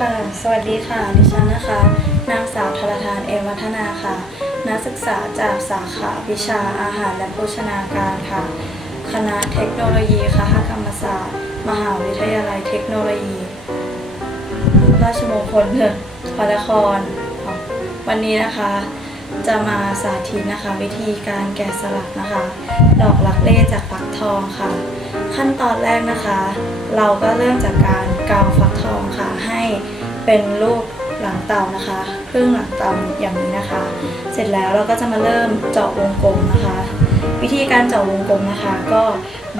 ค่ะ สวัสดีค่ะ ดิฉันนะคะ นางสาวธรทานเอวัฒนาค่ะ นักศึกษาจากสาขาวิชาอาหารและโภชนาการค่ะ คณะเทคโนโลยีคหกรรมศาสตร์ มหาวิทยาลัยเทคโนโลยี ราชมงคลพระนคร วันนี้นะคะ จะมาสาธิตนะคะ วิธีการแกะสลักนะคะ ดอกลักเล่จากฟักทองค่ะ ขั้นตอนแรกนะคะ เราก็เริ่มจากการกาฟัก ค่ะ ให้เป็นรูปหลังเตานะคะครึ่งหลังเตาอย่างนี้นะคะ เสร็จแล้วเราก็จะมาเริ่มเจาะวงกลมนะคะ วิธีการเจาะวงกลมนะคะ ก็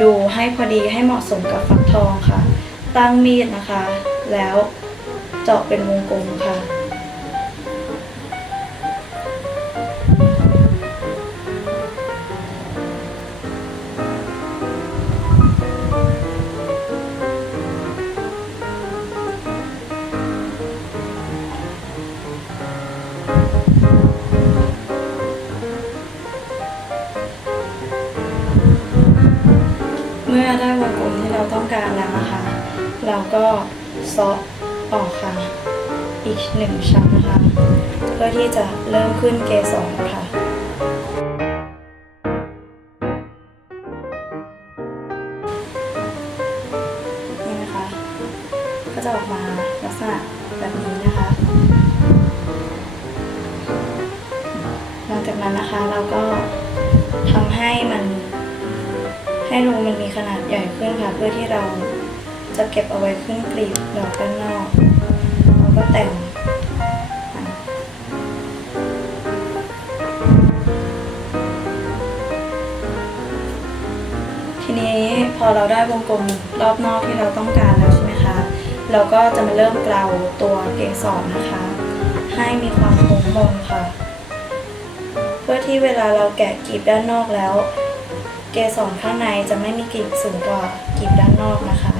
ดูให้พอดีให้เหมาะสมกับฟักทองค่ะ ตั้งมีดนะคะ แล้วเจาะเป็นวงกลมค่ะ มื่อได้วงกลมที่เราต้องการแล้วนะคะ เราก็ซอฟออกค่ะ อีกหนึ่งชั้นนะคะ เพื่อที่จะเริ่มขึ้นเกสรค่ะนี่นะคะ ก็จะออกมาลักษณะแบบนี้นะคะ หลังจากนั้นนะคะเราก็ทำให้มัน ให้รูมันมีขนาดใหญ่ขึ้นค่ะ เพื่อที่เราจะเก็บเอาไว้ขึ้นกลีบดอกด้านนอกเราก็แต่งทีนี้พอเราได้วงกลมรอบนอกที่เราต้องการแล้วใช่ไหมคะ เราก็จะมาเริ่มเกลาตัวเกสรนะคะ ให้มีความโค้งมนค่ะ เพื่อที่เวลาเราแกะกลีบด้านนอกแล้ว เกสรข้างในจะไม่มีกลีบสูงกว่ากลีบด้านนอกนะคะ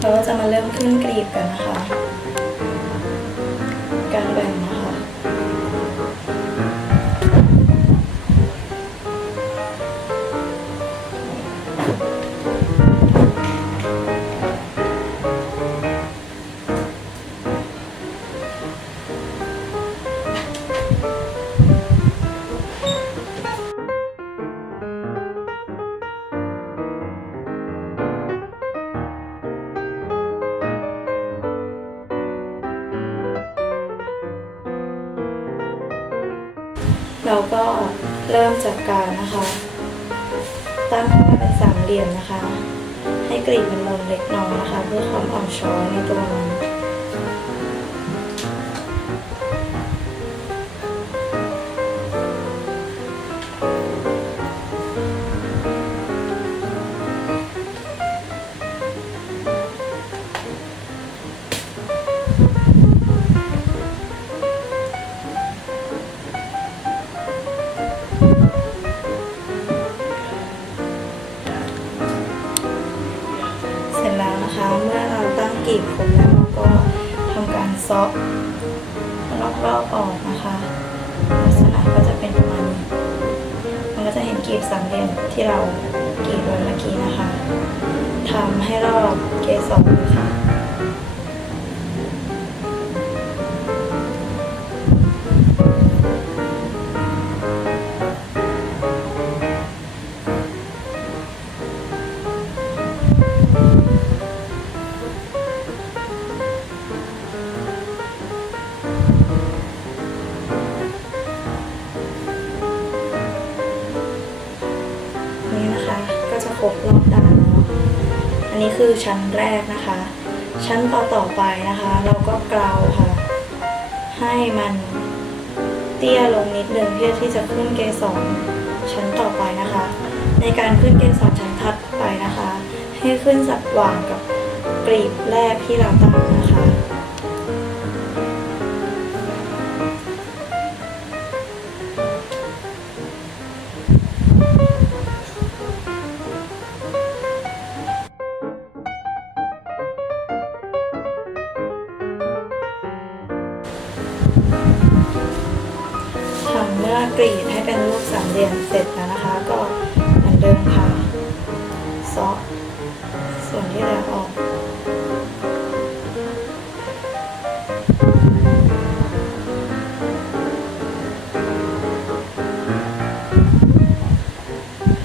เราก็จะมาเริ่มขึ้นกลีบกันนะคะ การแบ่ง ริ่มจากการนะคะ ตั้งให้มันเป็นสามเหลี่ยมนะคะ ให้กลีบมันมนเล็กน้อยนะคะ เพื่อความอ่อนช้อยในตัวมัน ซอกรอบๆออกนะคะลักษณะก็จะเป็นประมาณนี้มันก็จะเห็นกลีบสามเหลี่ยมที่เรากรีดไว้เมื่อกี้นะคะทำให้รอบเกสร นี้คือชั้นแรกนะคะ ชั้นต่อต่อไปนะคะ เราก็เกลาค่ะ ให้มันเตี้ยลงนิดนึงเพื่อที่จะขึ้นเกสรชั้นต่อไปนะคะ ในการขึ้นเกสรชั้นถัดไปนะคะ ให้ขึ้นสับหว่างกับกลีบแรกที่เราตั้งนะคะ กรีดให้เป็นรูปสามเหลี่ยมเสร็จแล้วนะคะ ก็เหมือนเดิมค่ะซอกส่วนที่เหลือออก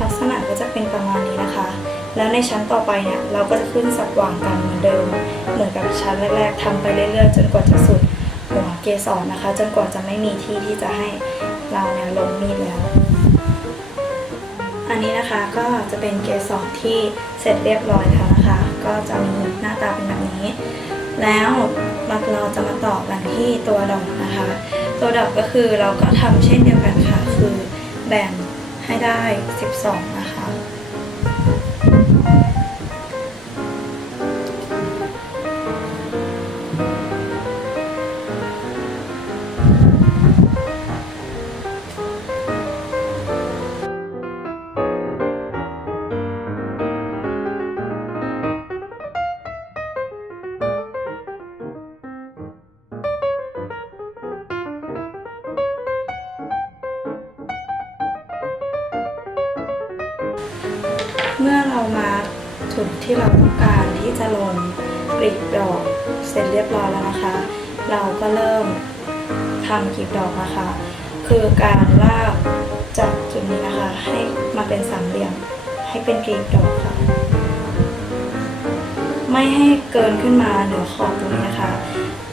ลักษณะก็จะเป็นประมาณนี้นะคะ แล้วในชั้นต่อไปเนี่ย เราก็จะขึ้นสับวางกันเหมือนเดิม เหมือนกับชั้นแรกๆทำไปเรื่อยๆ จนกว่าจะสุดหัวเกสรนะคะ จนกว่าจะไม่มีที่ที่จะให้ เราเนี่ยลงมีดแล้ว อันนี้นะคะก็จะเป็นเกสรที่เสร็จเรียบร้อยแล้วนะคะ ก็จะมีหน้าตาเป็นแบบนี้ แล้วเราจะมาต่อกันที่ตัวดอกนะคะ ตัวดอกก็คือเราก็ทำเช่นเดียวกันค่ะ คือแบ่งให้ได้ 12 นะคะ ที่เราต้องการที่จะลงกลีบดอกเสร็จเรียบร้อยแล้วนะคะ เราก็เริ่มทำกลีบดอกนะคะ คือการลากจากจุดนี้นะคะให้มาเป็นสามเหลี่ยมให้เป็นกลีบดอกค่ะ ไม่ให้เกินขึ้นมาเหนือขอบตรงนี้นะคะ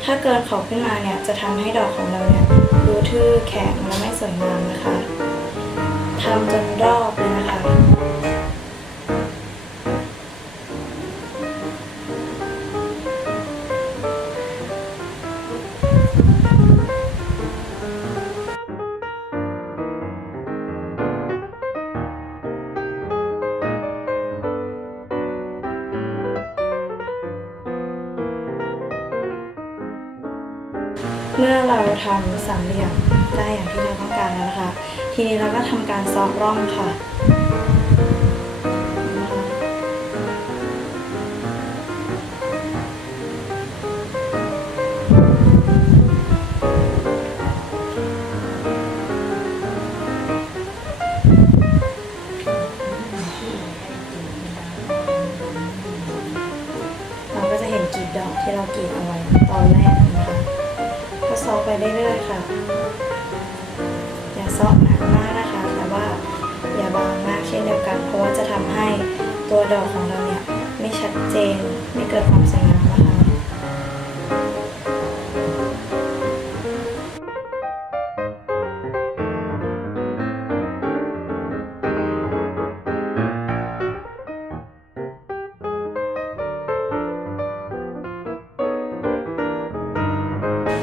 ถ้าเกินขอบขึ้นมาเนี่ยจะทำให้ดอกของเราเนี่ยดูทื่อแข็งและไม่สวยงามนะคะทำจน เมื่อเราทำสามเหลี่ยมได้อย่างที่เราต้องการแล้วนะคะ ทีนี้เราก็ทำการซอกร่องค่ะ ดอกของเราเนี่ยไม่ชัดเจนไม่เกิดความสวยงามนะคะ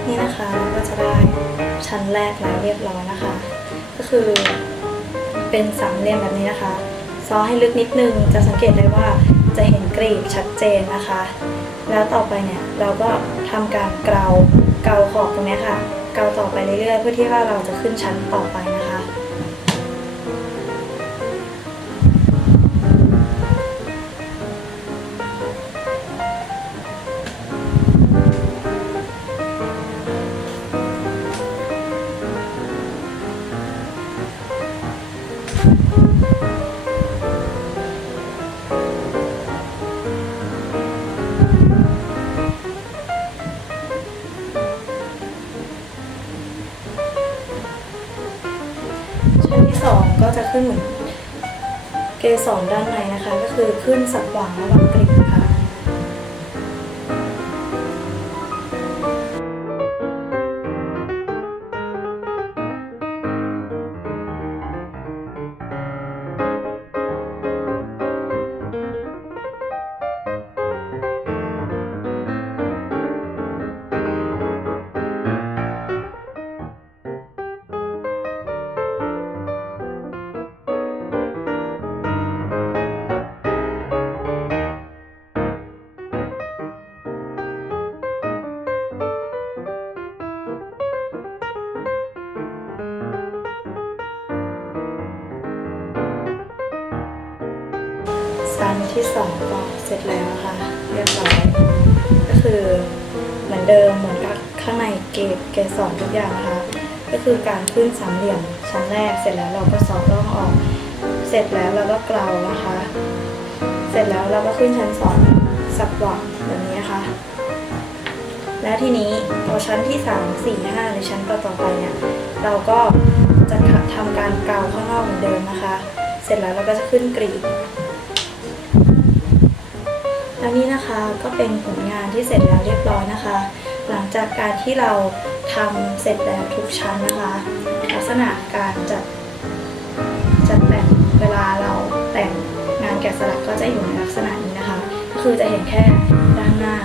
นี่นะคะก็จะได้ชั้นแรกแล้วเรียบร้อยนะคะ ก็คือเป็นสามเหลี่ยมแบบนี้นะคะ ซอให้ลึกนิดนึง จะสังเกตได้ว่าจะเห็นกรีบชัดเจนนะคะ แล้วต่อไปเนี่ยเราก็ทำการเกลาเกลาขอบตรงนี้ค่ะ เกลาต่อไปเรื่อยๆ เพื่อที่ว่าเราจะขึ้นชั้นต่อไป ก็จะขึ้นเหมือนเกสรด้านในนะคะ ก็คือขึ้นสับหว่างระหว่างกลีบ ที่สองก็เสร็จแล้วค่ะเรียบร้อยก็คือเหมือนเดิมเหมือนกับข้างในเกบเกสรทุกอย่างนะคะ ก็คือการขึ้นสามเหลี่ยมชั้นแรก เสร็จแล้วเราก็ซอกร่องออก เสร็จแล้วเราก็เกลานะคะ เสร็จแล้วเราก็ขึ้นชั้นสองสับหวังแบบนี้นะคะและทีนี้พอชั้นที่ 3 4 5ในชั้นต่อๆไปเนี่ยเราก็จะทำการเกาวข้างนอกเหมือนเดิมนะคะ เสร็จแล้วเราก็จะขึ้นกรีบ และนี่นะคะก็เป็นผลงานที่เสร็จแล้วเรียบร้อยนะคะ หลังจากการที่เราทำเสร็จแล้วทุกชั้นนะคะ ลักษณะการจัดจัดแต่งเวลาเราแต่งงานแกะสลักก็จะอยู่ในลักษณะนี้นะคะ ก็คือจะเห็นแค่ด้านหน้า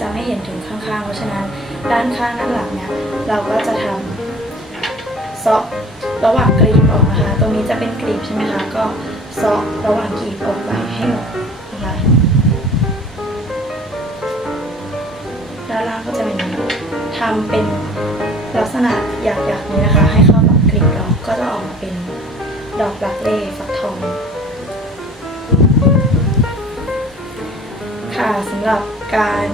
จะไม่เห็นถึงข้างๆ เพราะฉะนั้นด้านข้างด้านหลังเนี่ยเราก็จะทำซาะระหว่างกรีบออกนะคะ ตรงนี้จะเป็นกรีบใช่ไหมคะ ก็ซาะระหว่างกรีบออกไปให้หมดนะคะ ทำเป็นลักษณะหยักๆนี้นะคะ ให้เข้ากับกลีบดอกก็จะออกมาเป็นดอกลักเล่ฟักทอง ค่ะสำหรับการ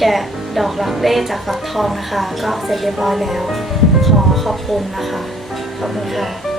แกะดอกลักเล่จากฟักทองนะคะ ก็เสร็จเรียบร้อยแล้ว ขอขอบคุณนะคะ ขอบคุณค่ะ